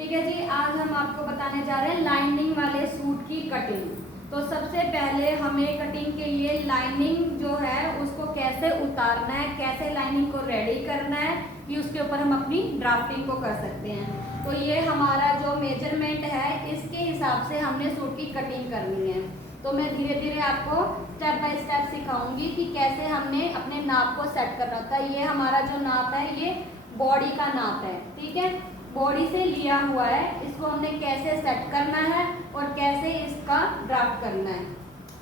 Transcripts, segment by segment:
ठीक है जी, आज हम आपको बताने जा रहे हैं लाइनिंग वाले सूट की कटिंग। तो सबसे पहले हमें कटिंग के लिए लाइनिंग जो है उसको कैसे उतारना है, कैसे लाइनिंग को रेडी करना है कि उसके ऊपर हम अपनी ड्राफ्टिंग को कर सकते हैं। तो ये हमारा जो मेजरमेंट है इसके हिसाब से हमने सूट की कटिंग करनी है। तो मैं धीरे धीरे आपको स्टेप बाय स्टेप सिखाऊंगी कि कैसे हमने अपने नाप को सेट करना होता है। ये हमारा जो नाप है ये बॉडी का नाप है, ठीक है, बॉडी से लिया हुआ है। इसको हमने कैसे सेट करना है और कैसे इसका ड्राफ्ट करना है।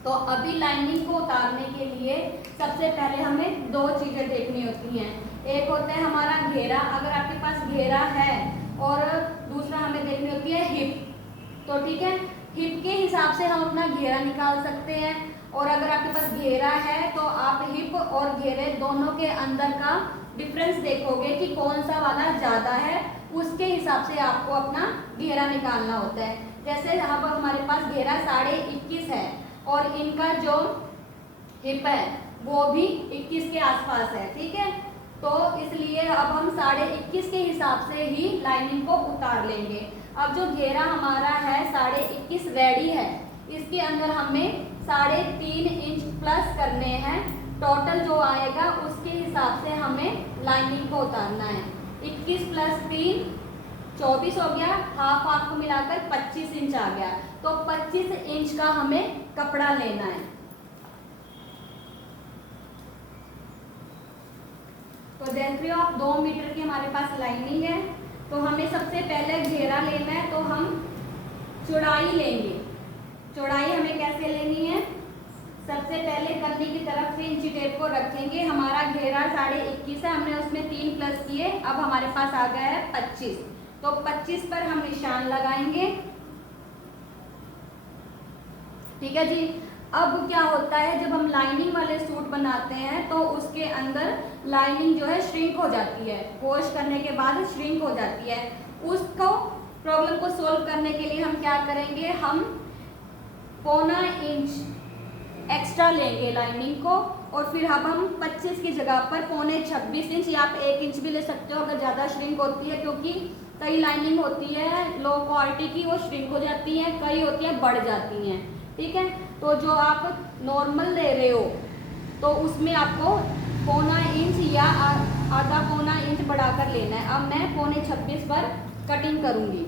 तो अभी लाइनिंग को उतारने के लिए सबसे पहले हमें दो चीजें देखनी होती हैं। एक होता है हमारा घेरा, अगर आपके पास घेरा है, और दूसरा हमें देखनी होती है हिप। तो ठीक है, हिप के हिसाब से हम अपना घेरा निकाल सकते हैं, और अगर आपके पास घेरा है तो आप हिप और घेरे दोनों के अंदर का डिफरेंस देखोगे कि कौन सा वाला ज्यादा है, उसके हिसाब से आपको अपना घेरा निकालना होता है। जैसे अब हमारे पास घेरा 21.5 है और इनका जो हिप है वो भी 21 के आसपास है, ठीक है। तो इसलिए अब हम 21.5 के हिसाब से ही लाइनिंग को उतार लेंगे। अब जो घेरा हमारा है 21.5 रेडी है, इसके अंदर हमें 3.5 इंच प्लस करने हैं। टोटल जो आएगा उसके हिसाब से हमें लाइनिंग को उतारना है। 21 + 3 24 हो गया, हाफ को मिलाकर 25 इंच आ गया। तो 25 इंच का हमें कपड़ा लेना है। तो देख रहे हो आप 2 मीटर की हमारे पास लाइनिंग है। तो हमें सबसे पहले घेरा लेना है, तो हम चौड़ाई लेंगे। चौड़ाई हमें कैसे लेनी है, सबसे पहले कन्नी की तरफ से इंची टेप को रखेंगे। हमारा घेरा 21.5 है, हमने उसमें 3 प्लस किए, अब हमारे पास आ गया है 25। तो 25 पर हम निशान लगाएंगे, ठीक है जी। अब क्या होता है, जब हम लाइनिंग वाले सूट बनाते हैं तो उसके अंदर लाइनिंग जो है श्रिंक हो जाती है, वॉश करने के बाद श्रिंक हो जाती है। उसको प्रॉब्लम को सोल्व करने के लिए हम क्या करेंगे, हम 0.25 इंच एक्स्ट्रा लेंगे लाइनिंग को, और फिर अब हम 25 की जगह पर 0.26 इंच या आप 1 इंच भी ले सकते हो अगर ज़्यादा श्रिंक होती है, क्योंकि कई लाइनिंग होती है लो क्वालिटी की, वो श्रिंक हो जाती है, कई होती है बढ़ जाती हैं, ठीक है। तो जो आप नॉर्मल ले रहे हो तो उसमें आपको 0.25 इंच या आधा 0.25 इंच बढ़ाकर लेना है। अब मैं 0.26 पर कटिंग करूंगी।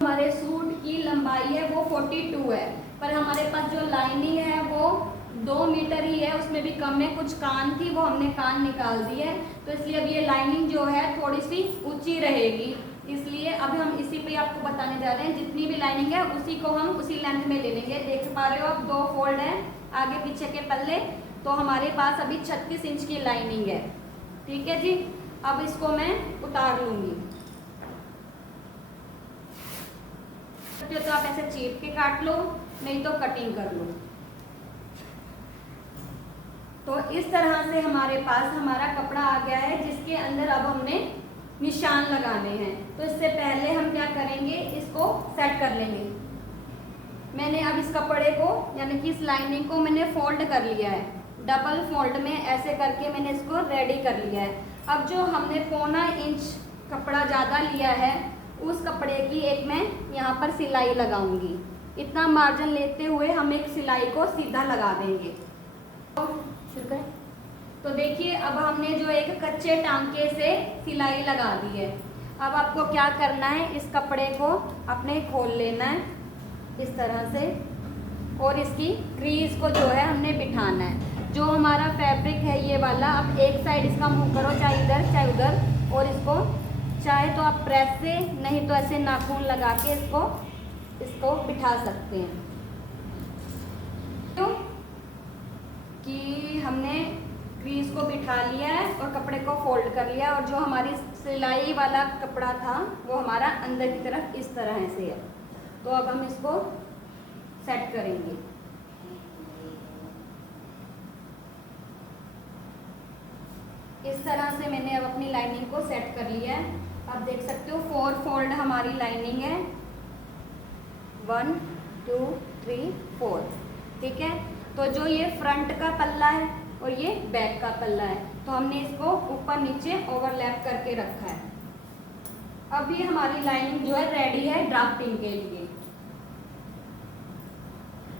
हमारे सूट की लंबाई है वो 42 है, पर हमारे पास जो लाइनिंग है वो 2 मीटर ही है, उसमें भी कम है। कुछ कान थी वो हमने कान निकाल दी है, तो इसलिए अब ये लाइनिंग जो है थोड़ी सी ऊंची रहेगी। इसलिए अब हम इसी पे आपको बताने जा रहे हैं, जितनी भी लाइनिंग है उसी को हम उसी लेंथ में ले लेंगे। देख पा रहे हो आप 2 फोल्ड है आगे पीछे के पल्ले, तो हमारे पास अभी 36 इंच की लाइनिंग है, ठीक है जी। अब इसको मैं उतार लूंगी। तो आप ऐसे चीर के काट लो, नहीं तो कटिंग कर लो। तो इस तरह से हमारे पास हमारा कपड़ा आ गया है, जिसके अंदर अब हमने निशान लगाने हैं। तो इससे पहले हम क्या करेंगे, इसको सेट कर लेंगे। मैंने अब इस कपड़े को यानी कि इस लाइनिंग को मैंने फोल्ड कर लिया है, डबल फोल्ड में ऐसे करके मैंने इसको रेडी कर लिया है। अब जो हमने 0.25 इंच कपड़ा ज़्यादा लिया है, उस कपड़े की एक मैं यहाँ पर सिलाई लगाऊंगी। इतना मार्जिन लेते हुए हम एक सिलाई को सीधा लगा देंगे। शुरू करें। तो देखिए अब हमने जो एक कच्चे टांके से सिलाई लगा दी है। अब आपको क्या करना है, इस कपड़े को अपने खोल लेना है इस तरह से, और इसकी क्रीज को जो है हमने बिठाना है। जो हमारा फैब्रिक है ये वाला, अब एक साइड इसका मुंह करो, चाहे इधर चाहे उधर, और इसको चाहे तो आप प्रेस से, नहीं तो ऐसे नाखून लगा के इसको बिठा सकते हैं। तो कि हमने क्रीज को बिठा लिया है और कपड़े को फोल्ड कर लिया, और जो हमारी सिलाई वाला कपड़ा था वो हमारा अंदर की तरफ इस तरह से है। तो अब हम इसको सेट करेंगे। इस तरह से मैंने अब अपनी लाइनिंग को सेट कर लिया है। अब देख सकते हो 4 फोल्ड हमारी लाइनिंग है, 1 2 3 4, ठीक है। तो जो ये फ्रंट का पल्ला है और ये बैक का पल्ला है, तो हमने इसको ऊपर नीचे ओवरलैप करके रखा है। अभी हमारी लाइनिंग जो है रेडी है ड्राफ्टिंग के लिए।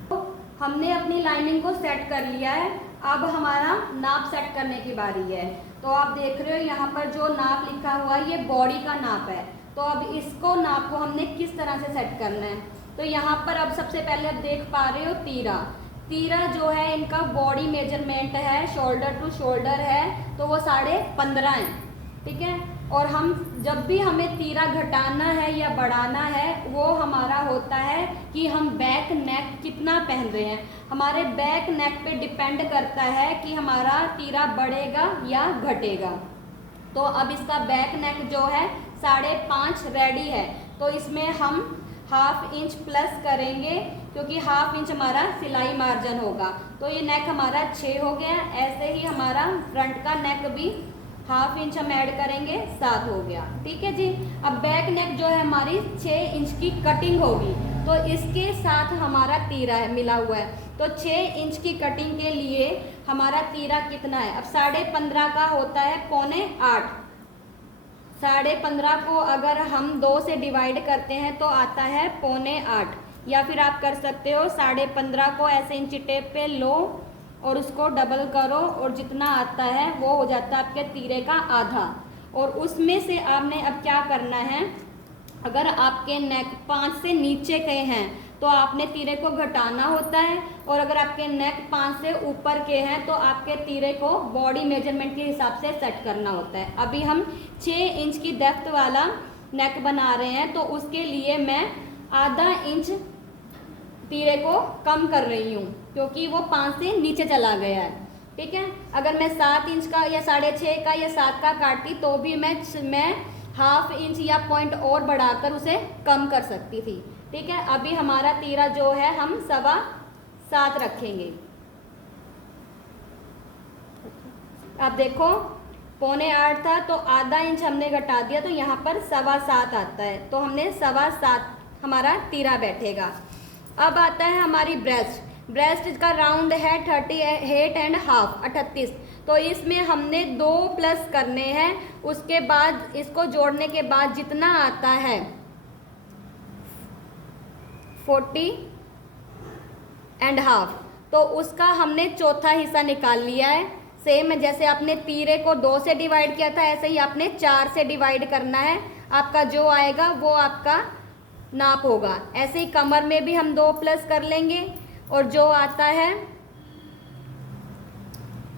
तो हमने अपनी लाइनिंग को सेट कर लिया है, अब हमारा नाप सेट करने की बारी है। तो आप देख रहे हो यहाँ पर जो नाप लिखा हुआ है ये बॉडी का नाप है। तो अब इसको नाप को हमने किस तरह से सेट करना है, तो यहाँ पर अब सबसे पहले आप देख पा रहे हो तीरा जो है इनका बॉडी मेजरमेंट है, शोल्डर टू शोल्डर है, तो वो 15.5 है, ठीक है। और हम जब भी हमें तीरा घटाना है या बढ़ाना है वो हमारा होता है कि हम बैक नेक कितना पहन रहे हैं। हमारे बैक नेक पे डिपेंड करता है कि हमारा तीरा बढ़ेगा या घटेगा। तो अब इसका बैक नेक जो है 5.5 रेडी है, तो इसमें हम 1/2 इंच प्लस करेंगे क्योंकि 1/2 इंच हमारा सिलाई मार्जिन होगा। तो ये नेक हमारा 6 हो गया। ऐसे ही हमारा फ्रंट का नेक भी 1/2 इंच हम ऐड करेंगे, 7 हो गया, ठीक है जी। अब बैक नेक जो है हमारी 6 इंच की कटिंग होगी, तो इसके साथ हमारा तीरा है मिला हुआ है। तो 6 इंच की कटिंग के लिए हमारा तीरा कितना है, अब 15.5 का होता है 7.25। 15.5 को अगर हम 2 से डिवाइड करते हैं तो आता है 7.25, या फिर आप कर सकते हो 15.5 को ऐसे इंची टेप पे लो और उसको डबल करो और जितना आता है वो हो जाता है आपके तीरे का आधा। और उसमें से आपने अब क्या करना है, अगर आपके नेक 5 से नीचे के हैं तो आपने तीरे को घटाना होता है, और अगर आपके नेक 5 से ऊपर के हैं तो आपके तीरे को बॉडी मेजरमेंट के हिसाब से सेट करना होता है। अभी हम 6 इंच की डेप्थ वाला नेक बना रहे हैं, तो उसके लिए मैं आधा इंच तीरे को कम कर रही हूँ क्योंकि वो 5 से नीचे चला गया है, ठीक है। अगर मैं 7 इंच का या 6.5 का या 7 का काटती तो भी मैं 1/2 इंच या पॉइंट और बढ़ाकर उसे कम कर सकती थी, ठीक है। अभी हमारा तीरा जो है हम 7.25 रखेंगे। अब देखो 7.25 था तो आधा इंच हमने घटा दिया, तो यहाँ पर 7.25 आता है, तो हमने 7.25 हमारा तीरा बैठेगा। अब आता है हमारी ब्रेस्ट का राउंड है 38.5 38, तो इसमें हमने 2 प्लस करने हैं। उसके बाद इसको जोड़ने के बाद जितना आता है 40.5, तो उसका हमने चौथा हिस्सा निकाल लिया है। सेम जैसे आपने तीरे को 2 से डिवाइड किया था ऐसे ही आपने 4 से डिवाइड करना है। आपका जो आएगा वो आपका नाप होगा। ऐसे ही कमर में भी हम 2 प्लस कर लेंगे और जो आता है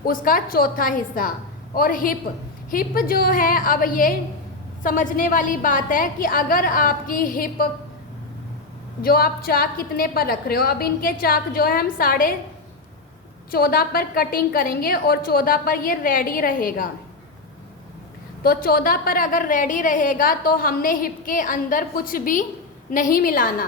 उसका चौथा हिस्सा। और हिप जो है, अब ये समझने वाली बात है कि अगर आपकी हिप जो आप चाक कितने पर रख रहे हो, अब इनके चाक जो है हम 14.5 पर कटिंग करेंगे और 14 पर ये रेडी रहेगा। तो 14 पर अगर रेडी रहेगा तो हमने हिप के अंदर कुछ भी नहीं मिलाना,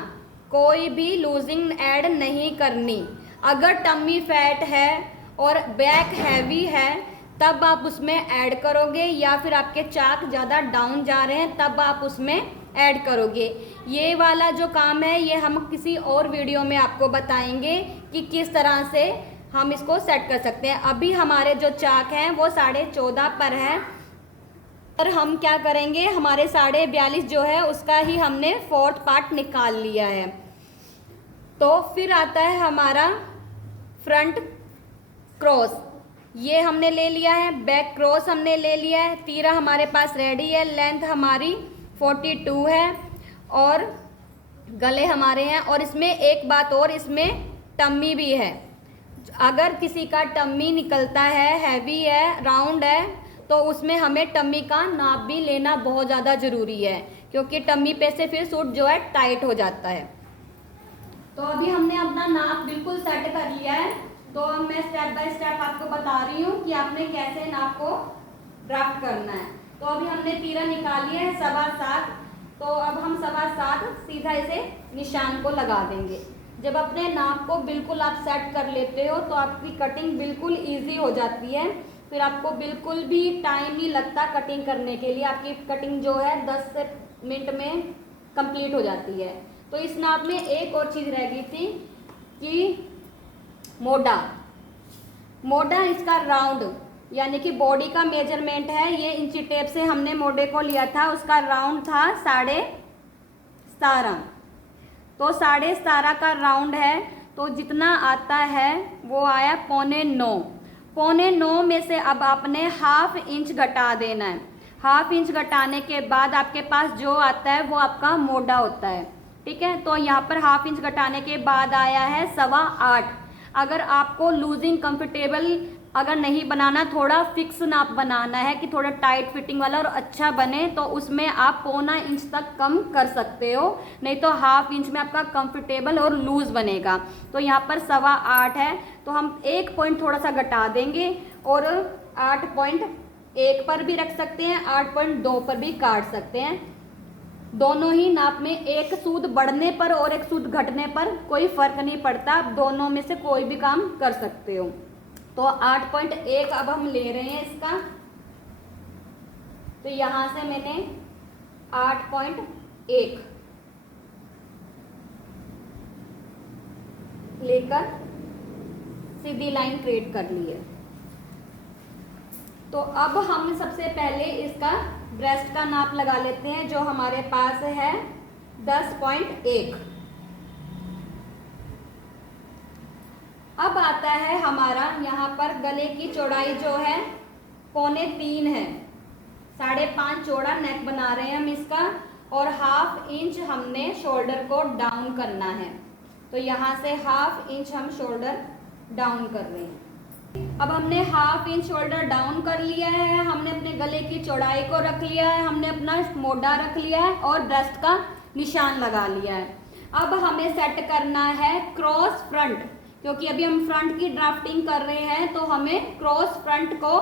कोई भी लूजिंग ऐड नहीं करनी। अगर टमी फैट है और बैक हैवी है तब आप उसमें ऐड करोगे, या फिर आपके चाक ज़्यादा डाउन जा रहे हैं तब आप उसमें ऐड करोगे। ये वाला जो काम है ये हम किसी और वीडियो में आपको बताएंगे कि किस तरह से हम इसको सेट कर सकते हैं। अभी हमारे जो चाक हैं वो 14.5 पर है, और हम क्या करेंगे, हमारे 42.5 जो है उसका ही हमने 4th पार्ट निकाल लिया है। तो फिर आता है हमारा फ्रंट क्रॉस, ये हमने ले लिया है। बैक क्रॉस हमने ले लिया है। तीरा हमारे पास रेडी है। लेंथ हमारी 42 है और गले हमारे हैं। और इसमें एक बात और, इसमें टम्मी भी है। अगर किसी का टम्मी निकलता है, हैवी है, राउंड है, तो उसमें हमें टम्मी का नाप भी लेना बहुत ज़्यादा ज़रूरी है, क्योंकि टम्मी पे से फिर सूट जो है टाइट हो जाता है। तो अभी हमने अपना नाप बिल्कुल सेट कर लिया है। तो अब मैं स्टेप बाय स्टेप आपको बता रही हूँ कि आपने कैसे नाप को ड्राफ्ट करना है। तो अभी हमने तीरा निकाल लिया है 7.25, तो अब हम 7.25 सीधा इसे निशान को लगा देंगे। जब अपने नाप को बिल्कुल आप सेट कर लेते हो तो आपकी कटिंग बिल्कुल ईजी हो जाती है, फिर आपको बिल्कुल भी टाइम नहीं लगता कटिंग करने के लिए। आपकी कटिंग जो है 10 मिनट में कंप्लीट हो जाती है। तो इस नाप में एक और चीज़ रह गई थी कि मोटा इसका राउंड, यानी कि बॉडी का मेजरमेंट है, ये इंची टेप से हमने मोड़े को लिया था, उसका राउंड था 17.5। तो 17.5 का राउंड है, तो जितना आता है वो आया 8.25। 8.25 में से अब आपने ½ इंच घटा देना है। ½ इंच घटाने के बाद आपके पास जो आता है वो आपका मोटा होता है। ठीक है, तो यहाँ पर ½ इंच घटाने के बाद आया है 8.25। अगर आपको लूजिंग कंफर्टेबल अगर नहीं बनाना, थोड़ा फिक्स नाप बनाना है कि थोड़ा टाइट फिटिंग वाला और अच्छा बने, तो उसमें आप 1.25 इंच तक कम कर सकते हो, नहीं तो ½ इंच में आपका कंफर्टेबल और लूज बनेगा। तो यहाँ पर 8.25 है, तो हम 1 पॉइंट थोड़ा सा घटा देंगे और 8.1 पर भी रख सकते हैं, 8.2 पर भी काट सकते हैं। दोनों ही नाप में एक सूद बढ़ने पर और एक सूद घटने पर कोई फर्क नहीं पड़ता, आप दोनों में से कोई भी काम कर सकते हो। तो 8.1 अब हम ले रहे हैं इसका, तो यहां से मैंने 8.1 लेकर सीधी लाइन क्रिएट कर ली है। तो अब हम सबसे पहले इसका ब्रेस्ट का नाप लगा लेते हैं, जो हमारे पास है 10.1। अब आता है हमारा यहाँ पर गले की चौड़ाई जो है 3.25 है, 5.5 चौड़ा नेक बना रहे हैं हम इसका, और ½ इंच हमने शोल्डर को डाउन करना है। तो यहाँ से ½ इंच हम शोल्डर डाउन कर रहे हैं। अब हमने ½ इंच शोल्डर डाउन कर लिया है, हमने अपने गले की चौड़ाई को रख लिया है, हमने अपना मोटा रख लिया है और ब्रेस्ट का निशान लगा लिया है। अब हमें सेट करना है क्रॉस फ्रंट, क्योंकि अभी हम फ्रंट की ड्राफ्टिंग कर रहे हैं, तो हमें क्रॉस फ्रंट को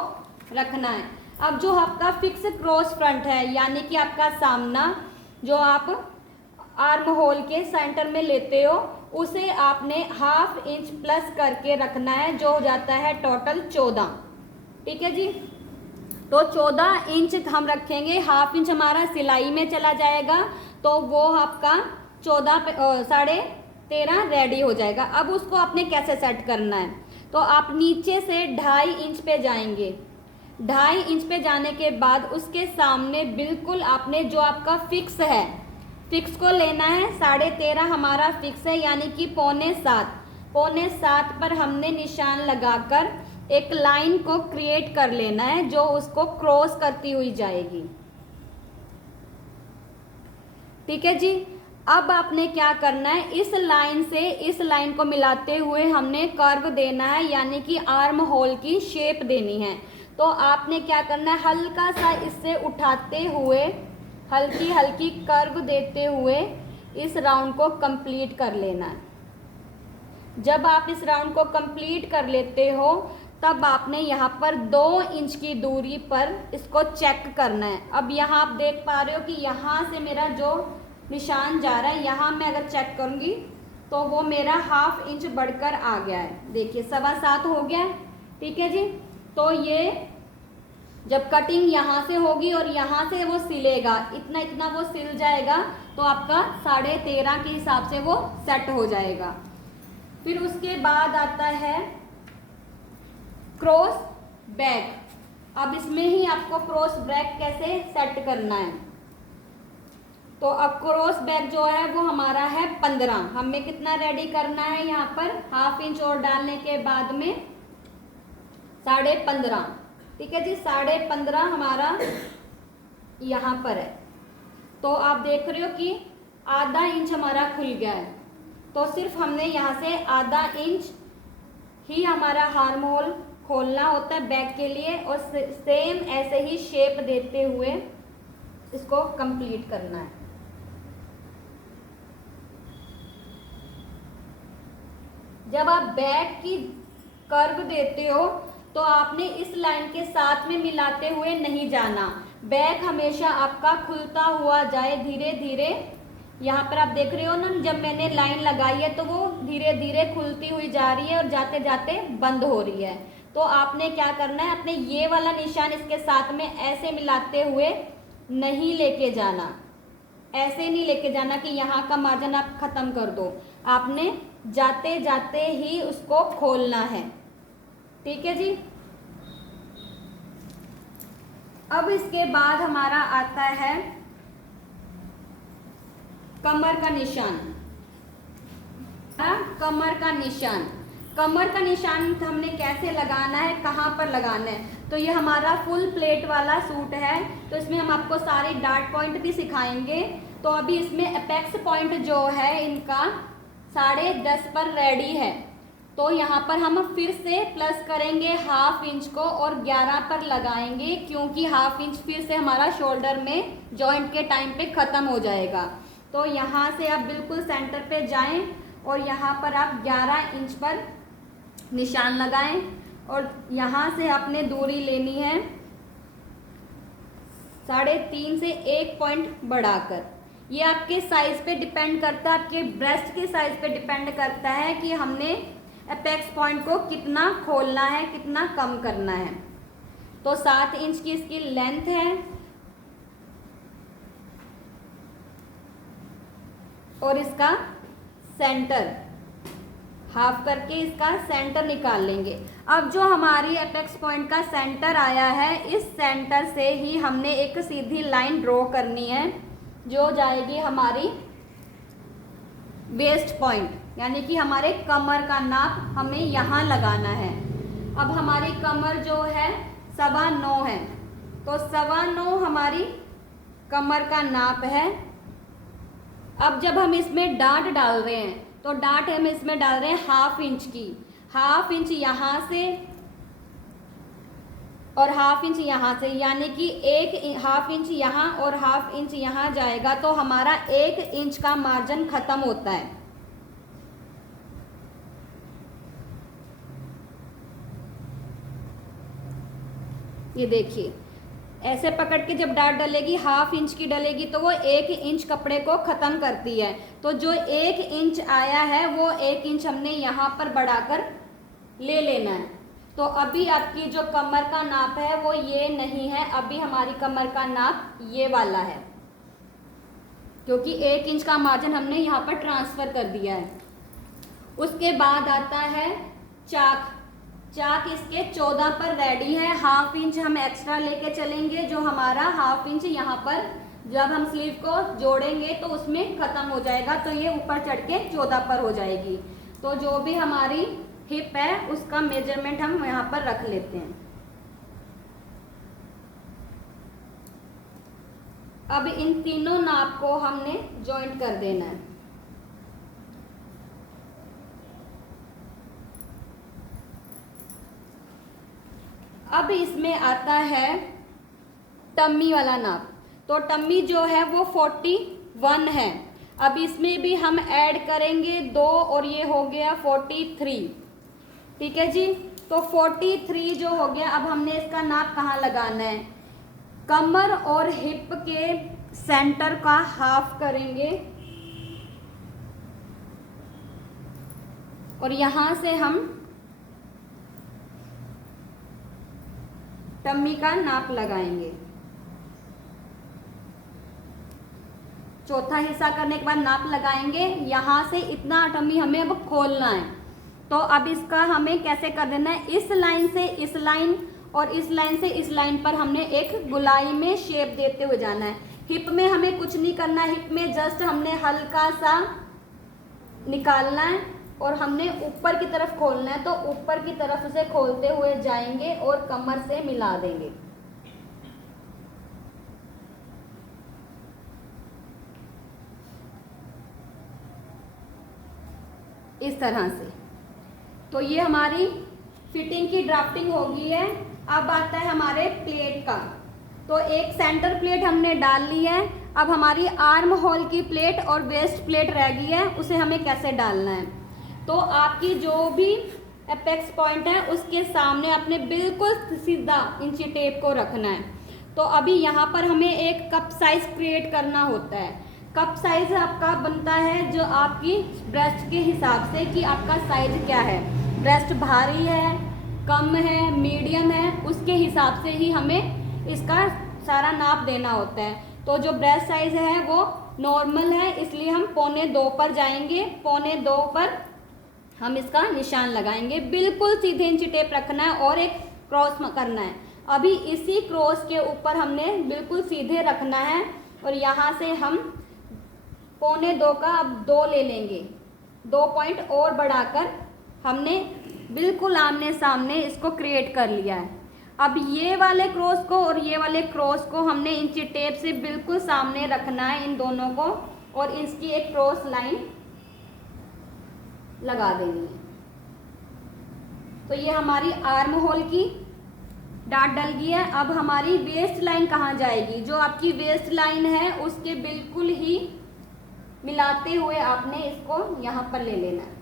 रखना है। अब जो आपका फिक्स क्रॉस फ्रंट है, यानी कि आपका सामना जो आप आर्म होल के सेंटर में लेते हो, उसे आपने ½ इंच प्लस करके रखना है, जो हो जाता है टोटल 14। ठीक है जी, तो 14 इंच हम रखेंगे, ½ इंच हमारा सिलाई में चला जाएगा, तो वो आपका 13.5 रेडी हो जाएगा। अब उसको आपने कैसे सेट करना है, तो आप नीचे से 2.5 इंच पे जाएंगे। 2.5 इंच पे जाने के बाद उसके सामने बिल्कुल आपने जो आपका फिक्स है, फिक्स को लेना है। 13.5 हमारा फिक्स है, यानी कि 6.25। 6.25 पर हमने निशान लगाकर एक लाइन को क्रिएट कर लेना है, जो उसको क्रॉस करती हुई जाएगी। ठीक है जी, अब आपने क्या करना है, इस लाइन से इस लाइन को मिलाते हुए हमने कर्व देना है, यानी कि आर्म होल की शेप देनी है। तो आपने क्या करना है, हल्का सा इससे उठाते हुए, हल्की हल्की कर्व देते हुए इस राउंड को कंप्लीट कर लेना है। जब आप इस राउंड को कंप्लीट कर लेते हो, तब आपने यहाँ पर 2 इंच की दूरी पर इसको चेक करना है। अब यहाँ आप देख पा रहे हो कि यहाँ से मेरा जो निशान जा रहा है, यहाँ मैं अगर चेक करूँगी तो वो मेरा ½ इंच बढ़कर आ गया है। देखिए 7.25 हो गया है। ठीक है जी, तो ये जब कटिंग यहाँ से होगी और यहाँ से वो सिलेगा, इतना इतना वो सिल जाएगा, तो आपका 13.5 के हिसाब से वो सेट हो जाएगा। फिर उसके बाद आता है क्रॉस बैक। अब इसमें ही आपको क्रॉस बैक कैसे सेट करना है, तो अब क्रॉस बैक जो है वो हमारा है 15। हमें कितना रेडी करना है, यहाँ पर ½ इंच और डालने के बाद में 15.5। ठीक है जी, 15.5 हमारा यहाँ पर है। तो आप देख रहे हो कि ½ इंच हमारा खुल गया है, तो सिर्फ हमने यहाँ से ½ इंच ही हमारा आर्म होल खोलना होता है बैक के लिए, और सेम ऐसे ही शेप देते हुए इसको कंप्लीट करना है। जब आप बैक की कर्व देते हो, तो आपने इस लाइन के साथ में मिलाते हुए नहीं जाना। बैक हमेशा आपका खुलता हुआ जाए धीरे धीरे। यहाँ पर आप देख रहे हो ना, जब मैंने लाइन लगाई है तो वो धीरे धीरे खुलती हुई जा रही है और जाते जाते बंद हो रही है। तो आपने क्या करना है, अपने ये वाला निशान इसके साथ में ऐसे मिलाते हुए नहीं लेके जाना, ऐसे नहीं लेके जाना कि यहाँ का मार्जिन आप खत्म कर दो। आपने जाते जाते ही उसको खोलना है। ठीक है जी, अब इसके बाद हमारा आता है कमर का निशान। कमर का निशान, कमर का निशान हमने कैसे लगाना है, कहाँ पर लगाना है। तो ये हमारा फुल प्लेट वाला सूट है, तो इसमें हम आपको सारे डार्ट पॉइंट भी सिखाएंगे। तो अभी इसमें अपेक्स पॉइंट जो है इनका 10.5 पर रेडी है। तो यहाँ पर हम फिर से प्लस करेंगे ½ इंच को और 11 पर लगाएंगे, क्योंकि ½ इंच फिर से हमारा शोल्डर में जॉइंट के टाइम पे ख़त्म हो जाएगा। तो यहाँ से आप बिल्कुल सेंटर पे जाएं और यहाँ पर आप 11 इंच पर निशान लगाएं और यहाँ से आपने दूरी लेनी है 3.5 से 1 पॉइंट बढ़ाकर। ये आपके साइज़ पे डिपेंड करता है, आपके ब्रेस्ट के साइज़ पे डिपेंड करता है कि हमने अपेक्स पॉइंट को कितना खोलना है, कितना कम करना है। तो 7 इंच की इसकी लेंथ है और इसका सेंटर हाफ करके इसका सेंटर निकाल लेंगे। अब जो हमारी अपेक्स पॉइंट का सेंटर आया है, इस सेंटर से ही हमने एक सीधी लाइन ड्रॉ करनी है जो जाएगी हमारी वेस्ट पॉइंट, यानी कि हमारे कमर का नाप हमें यहाँ लगाना है। अब हमारी कमर जो है 9.25 है, तो 9.25 हमारी कमर का नाप है। अब जब हम इसमें डाट डाल रहे हैं, तो डाट हम इसमें डाल रहे हैं ½ इंच की। ½ इंच यहाँ से और ½ इंच यहाँ से, यानी कि ½ इंच यहाँ और ½ इंच यहाँ जाएगा, तो हमारा 1 इंच का मार्जिन खत्म होता है। ये देखिए, ऐसे पकड़ के जब डाट डलेगी, ½ इंच की डलेगी, तो वो 1 इंच कपड़े को ख़त्म करती है। तो जो 1 इंच आया है वो 1 इंच हमने यहाँ पर बढ़ाकर ले लेना है। तो अभी आपकी जो कमर का नाप है वो ये नहीं है, अभी हमारी कमर का नाप ये वाला है, क्योंकि 1 इंच का मार्जिन हमने यहाँ पर ट्रांसफ़र कर दिया है। उसके बाद आता है चाक। चाक इसके 14 पर रेडी है। ½ इंच हम एक्स्ट्रा लेके चलेंगे, जो हमारा ½ इंच यहाँ पर जब हम स्लीव को जोड़ेंगे तो उसमें ख़त्म हो जाएगा, तो ये ऊपर चढ़ के 14 पर हो जाएगी। तो जो भी हमारी हिप है उसका मेजरमेंट हम यहाँ पर रख लेते हैं। अब इन तीनों नाप को हमने जॉइंट कर देना है। अब इसमें आता है टम्मी वाला नाप। तो टम्मी जो है वो 41 है। अब इसमें भी हम ऐड करेंगे 2 और ये हो गया 43। ठीक है जी, तो 43 जो हो गया। अब हमने इसका नाप कहाँ लगाना है, कमर और हिप के सेंटर का हाफ करेंगे और यहाँ से हम टम्मी का नाप लगाएंगे। चौथा हिस्सा करने के बाद नाप लगाएंगे, यहाँ से इतना टम्मी हमें अब खोलना है। तो अब इसका हमें कैसे कर देना है, इस लाइन से इस लाइन और इस लाइन से इस लाइन पर हमने एक गुलाई में शेप देते हुए जाना है। हिप में हमें कुछ नहीं करना है, हिप में जस्ट हमने हल्का सा निकालना है और हमने ऊपर की तरफ खोलना है। तो ऊपर की तरफ से खोलते हुए जाएंगे और कमर से मिला देंगे। इस तरह से। तो ये हमारी फिटिंग की ड्राफ्टिंग हो गई है। अब आता है हमारे प्लेट का। तो एक सेंटर प्लेट हमने डाल ली है। अब हमारी आर्म होल की प्लेट और वेस्ट प्लेट रह गई है, उसे हमें कैसे डालना है। तो आपकी जो भी एपेक्स पॉइंट है उसके सामने आपने बिल्कुल सीधा इंची टेप को रखना है। तो अभी यहाँ पर हमें एक कप साइज क्रिएट करना होता है। कप साइज आपका बनता है जो आपकी ब्रेस्ट के हिसाब से कि आपका साइज क्या है, ब्रेस्ट भारी है, कम है, मीडियम है, उसके हिसाब से ही हमें इसका सारा नाप देना होता है। तो जो ब्रेस्ट साइज है वो नॉर्मल है, इसलिए हम 1.25 पर जाएंगे। 1.25 पर हम इसका निशान लगाएंगे। बिल्कुल सीधे इंची टेप रखना है और एक क्रॉस करना है। अभी इसी क्रॉस के ऊपर हमने बिल्कुल सीधे रखना है और यहाँ से हम 1.25 का अब 2 ले लेंगे। 2 पॉइंट और बढ़ाकर हमने बिल्कुल आमने सामने इसको क्रिएट कर लिया है। अब ये वाले क्रॉस को और ये वाले क्रॉस को हमने इंची टेप से बिल्कुल सामने रखना है इन दोनों को, और इसकी एक क्रॉस लाइन लगा देनी है। तो ये हमारी आर्म होल की डाट डल गई है। अब हमारी वेस्ट लाइन कहाँ जाएगी? जो आपकी वेस्ट लाइन है उसके बिल्कुल ही मिलाते हुए आपने इसको यहाँ पर ले लेना है।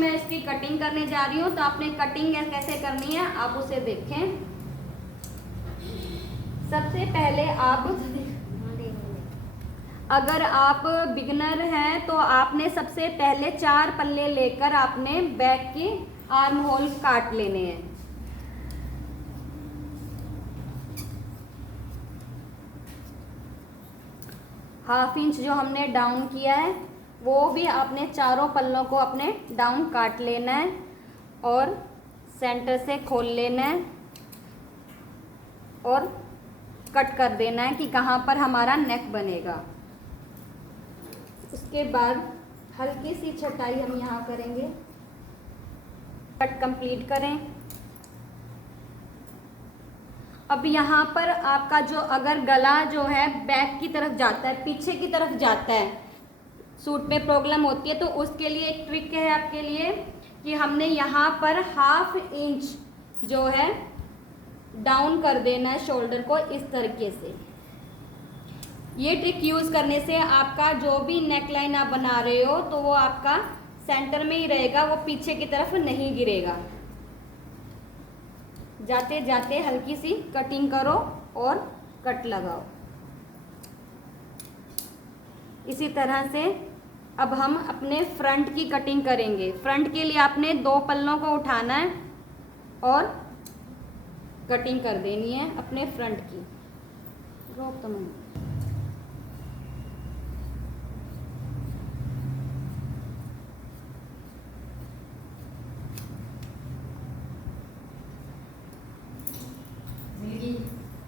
मैं इसकी कटिंग करने जा रही हूँ, तो आपने कटिंग कैसे करनी है आप उसे देखें। सबसे पहले आप, अगर आप बिगनर हैं तो आपने सबसे पहले 4 पल्ले लेकर आपने बैक के आर्म होल काट लेने हैं। ½ इंच जो हमने डाउन किया है वो भी आपने चारों पल्लों को अपने डाउन काट लेना है और सेंटर से खोल लेना है और कट कर देना है कि कहाँ पर हमारा नेक बनेगा। उसके बाद हल्की सी छटाई हम यहाँ करेंगे, कट कंप्लीट करें। अब यहाँ पर आपका जो अगर गला जो है बैक की तरफ जाता है, पीछे की तरफ जाता है, सूट में प्रॉब्लम होती है, तो उसके लिए एक ट्रिक है आपके लिए कि हमने यहाँ पर ½ इंच जो है डाउन कर देना है शोल्डर को इस तरीके से। ये ट्रिक यूज़ करने से आपका जो भी नेक लाइन आप बना रहे हो तो वो आपका सेंटर में ही रहेगा, वो पीछे की तरफ नहीं गिरेगा। जाते जाते हल्की सी कटिंग करो और कट लगाओ। इसी तरह से अब हम अपने फ्रंट की कटिंग करेंगे। फ्रंट के लिए आपने 2 पल्लों को उठाना है और कटिंग कर देनी है अपने फ्रंट की। रोक तो मैं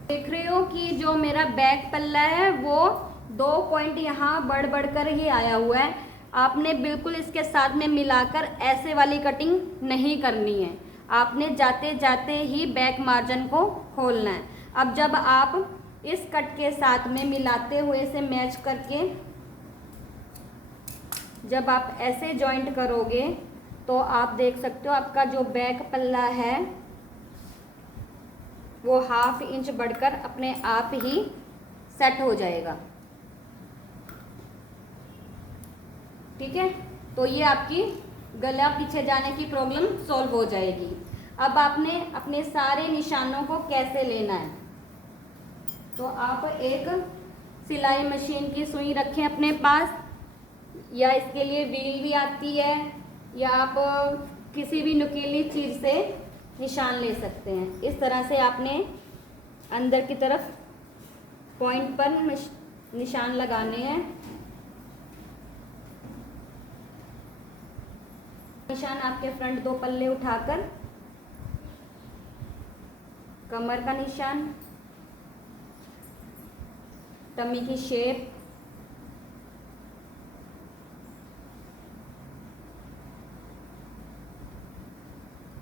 देख रहे हो कि जो मेरा बैक पल्ला है वो 2 पॉइंट यहाँ बढ़ बढ़कर ही आया हुआ है। आपने बिल्कुल इसके साथ में मिलाकर ऐसे वाली कटिंग नहीं करनी है, आपने जाते जाते ही बैक मार्जिन को खोलना है। अब जब आप इस कट के साथ में मिलाते हुए से मैच करके जब आप ऐसे जॉइंट करोगे तो आप देख सकते हो आपका जो बैक पल्ला है वो ½ इंच बढ़कर अपने आप ही सेट हो जाएगा। ठीक है, तो ये आपकी गला पीछे जाने की प्रॉब्लम सॉल्व हो जाएगी। अब आपने अपने सारे निशानों को कैसे लेना है, तो आप एक सिलाई मशीन की सुई रखें अपने पास, या इसके लिए व्हील भी आती है, या आप किसी भी नुकीली चीज़ से निशान ले सकते हैं। इस तरह से आपने अंदर की तरफ पॉइंट पर निशान लगाने हैं। निशान आपके फ्रंट 2 पल्ले उठाकर कमर का निशान, टमी की शेप,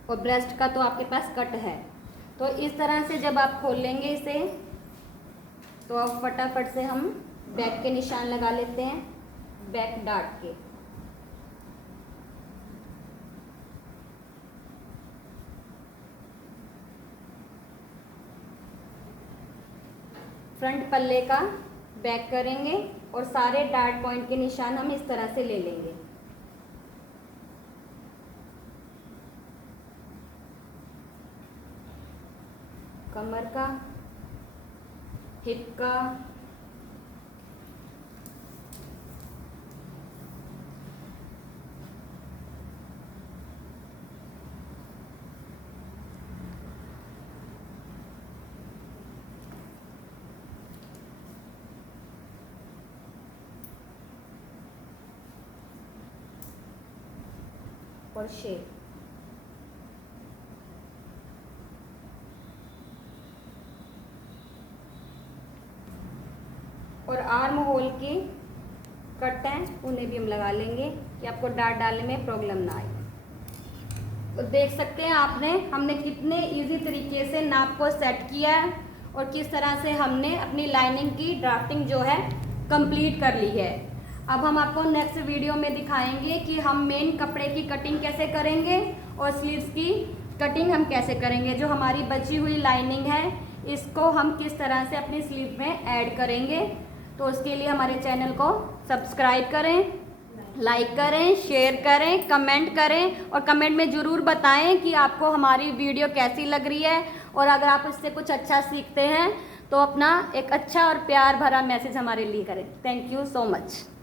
और ब्रेस्ट का तो आपके पास कट है। तो इस तरह से जब आप खोल लेंगे इसे तो अब फटाफट से हम बैक के निशान लगा लेते हैं, बैक डार्ट के। फ्रंट पल्ले का बैक करेंगे और सारे डार्ट पॉइंट के निशान हम इस तरह से ले लेंगे। कमर का, हिप का, और शेप। और आर्म होल की कट हैं उन्हें भी हम लगा लेंगे कि आपको डार्ट डालने में प्रॉब्लम ना आए। तो देख सकते हैं हमने कितने इजी तरीके से नाप को सेट किया है और किस तरह से हमने अपनी लाइनिंग की ड्राफ्टिंग जो है कंप्लीट कर ली है। अब हम आपको नेक्स्ट वीडियो में दिखाएंगे कि हम मेन कपड़े की कटिंग कैसे करेंगे और स्लीव्स की कटिंग हम कैसे करेंगे। जो हमारी बची हुई लाइनिंग है इसको हम किस तरह से अपनी स्लीव में ऐड करेंगे। तो उसके लिए हमारे चैनल को सब्सक्राइब करें, लाइक करें, शेयर करें, कमेंट करें और कमेंट में ज़रूर बताएं कि आपको हमारी वीडियो कैसी लग रही है। और अगर आप इससे कुछ अच्छा सीखते हैं तो अपना एक अच्छा और प्यार भरा मैसेज हमारे लिए करें। Thank you so much.